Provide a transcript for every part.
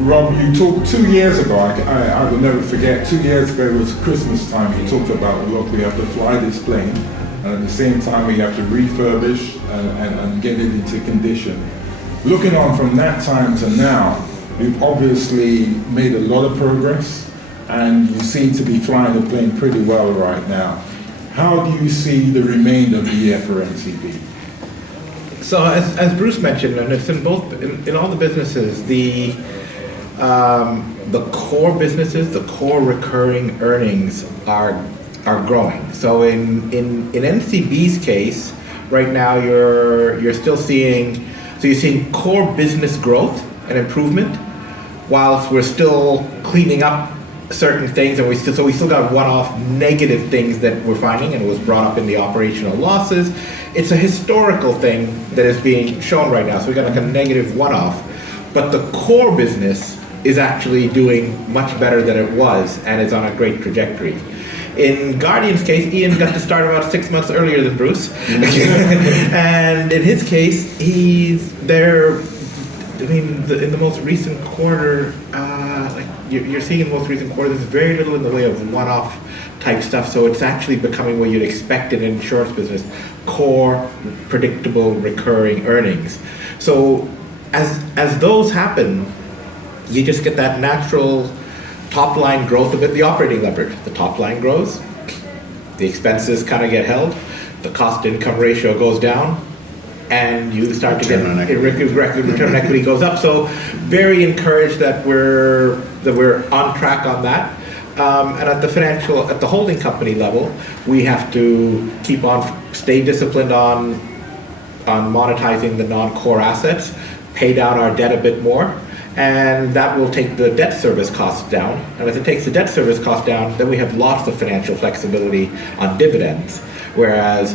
Rob, you talked 2 years ago, I will never forget, 2 years ago it was Christmas time, you talked about, look, we have to fly this plane, and at the same time we have to refurbish and get it into condition. Looking on from that time to now, you've obviously made a lot of progress, and you seem to be flying the plane pretty well right now. How do you see the remainder of the year for NCB? So as Bruce mentioned, and it's in all the businesses, the core businesses, the core recurring earnings are growing. So in NCB's case, right now you're still seeing, so you're seeing core business growth and improvement, whilst we're still cleaning up certain things, and we still got one-off negative things that we're finding, and it was brought up in the operational losses. It's a historical thing that is being shown right now, so we got like a negative one-off, but the core business is actually doing much better than it was, and is on a great trajectory. In Guardian's case, Ian got to start about 6 months earlier than Bruce, and in his case, he's there. I mean, in the most recent quarter, you're seeing in the most recent quarter, there's very little in the way of one-off type stuff, so it's actually becoming what you'd expect in an insurance business, core, predictable, recurring earnings. So as those happen, you just get that natural top-line growth of it, the operating leverage. The top line grows, the expenses kind of get held, the cost-income ratio goes down, and you start to get return on equity goes up. So very encouraged that we're on track on that. And at the holding company level, we have to keep on, stay disciplined on monetizing the non-core assets, pay down our debt a bit more, and that will take the debt service costs down. And if it takes the debt service cost down, then we have lots of financial flexibility on dividends. Whereas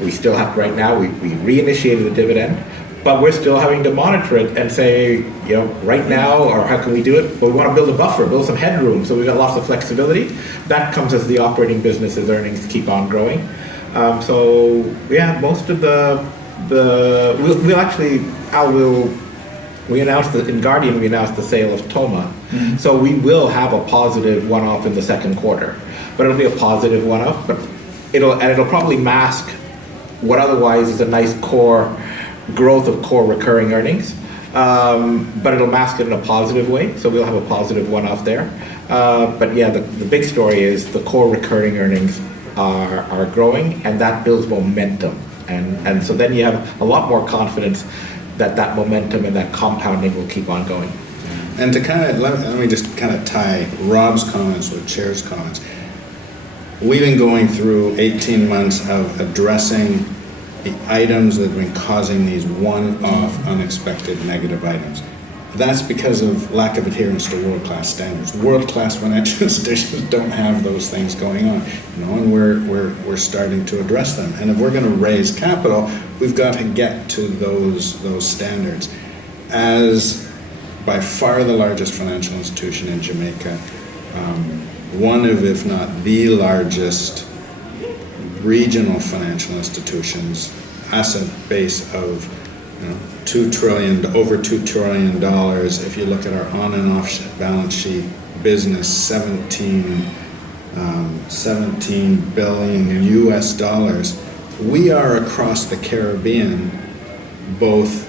we still have, right now, we reinitiated the dividend, but we're still having to monitor it and say, you know, right now, or how can we do it? But we want to build a buffer, build some headroom, so we've got lots of flexibility. That comes as the operating business's earnings keep on growing. So yeah, most of we announced that in Guardian, we announced the sale of Toma. Mm-hmm. So we will have a positive one-off in the second quarter, but it'll be a positive one-off, but it'll probably mask what otherwise is a nice core growth of core recurring earnings, but it'll mask it in a positive way, so we'll have a positive one-off there. But yeah, the big story is the core recurring earnings are growing, and that builds momentum, and so then you have a lot more confidence that momentum and that compounding will keep on going. And to kind of let me just kind of tie Rob's comments with Chair's comments. We've been going through 18 months of addressing the items that have been causing these one-off unexpected negative items. That's because of lack of adherence to world-class standards. World-class financial institutions don't have those things going on, you know, and we're starting to address them. And if we're going to raise capital, we've got to get to those standards. As by far the largest financial institution in Jamaica, one of, if not the largest regional financial institutions, asset base of over $2 trillion. If you look at our on and off balance sheet business, 17 billion US dollars. We are across the Caribbean both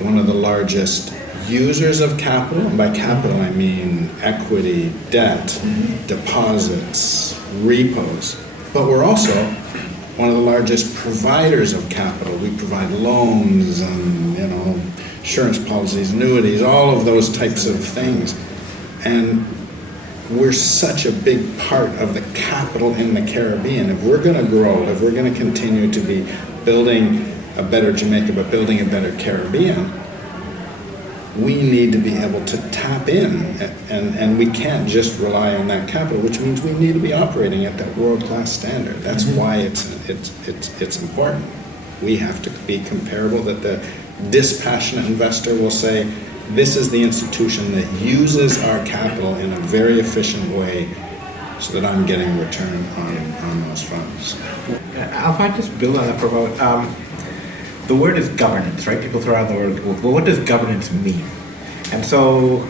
one of the largest users of capital, and by capital I mean equity, debt, deposits, repos, but we're also one of the largest providers of capital. We provide loans and insurance policies, annuities, all of those types of things. And we're such a big part of the capital in the Caribbean. If we're going to grow, if we're going to continue to be building a better Jamaica, but building a better Caribbean, we need to be able to tap in, and we can't just rely on that capital, which means we need to be operating at that world-class standard. That's why it's important. We have to be comparable, that the dispassionate investor will say, this is the institution that uses our capital in a very efficient way so that I'm getting return on those funds. If I just build on that for a moment, the word is governance, right? People throw out the word, well, what does governance mean? And so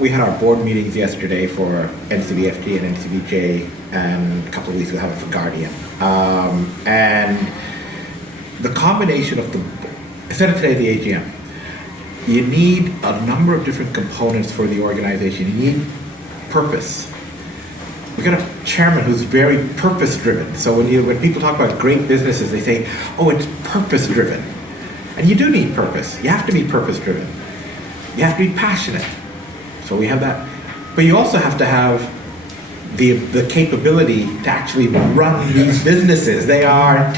we had our board meetings yesterday for NCBFG and NCBJ, and a couple of weeks we'll have it for Guardian. And the combination of instead of today, the AGM, you need a number of different components for the organization. You need purpose. We got a chairman who's very purpose-driven. So when people talk about great businesses, they say, "Oh, it's purpose-driven," and you do need purpose. You have to be purpose-driven. You have to be passionate. So we have that, but you also have to have the capability to actually run these businesses. They are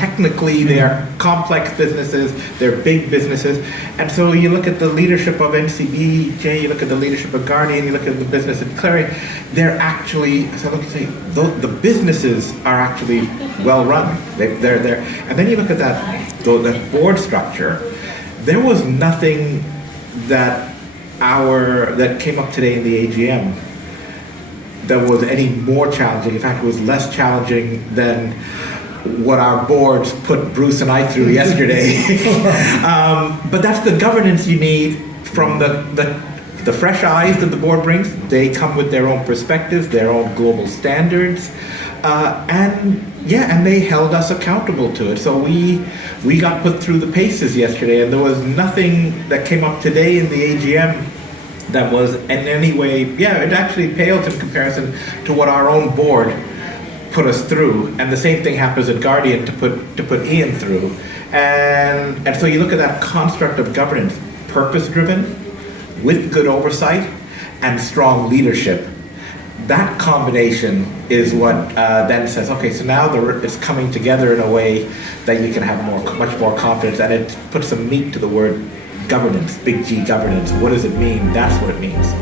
complex businesses, they're big businesses. And so you look at the leadership of NCBJ, you look at the leadership of Guardian, you look at the business of Clearing, they're actually, so look and say, the businesses are actually well run. They're there. And then you look at that board structure, there was nothing that came up today in the AGM that was any more challenging. In fact, it was less challenging than what our boards put Bruce and I through yesterday. But that's the governance you need from the fresh eyes that the board brings. They come with their own perspectives, their own global standards, and they held us accountable to it. So we got put through the paces yesterday, and there was nothing that came up today in the AGM that was in any way, it actually pales in comparison to what our own board put us through. And the same thing happens at Guardian to put Ian through. And so you look at that construct of governance, purpose-driven, with good oversight, and strong leadership. That combination is what then says, okay, so now it's coming together in a way that you can have much more confidence, and it puts some meat to the word governance, big G governance. What does it mean? That's what it means.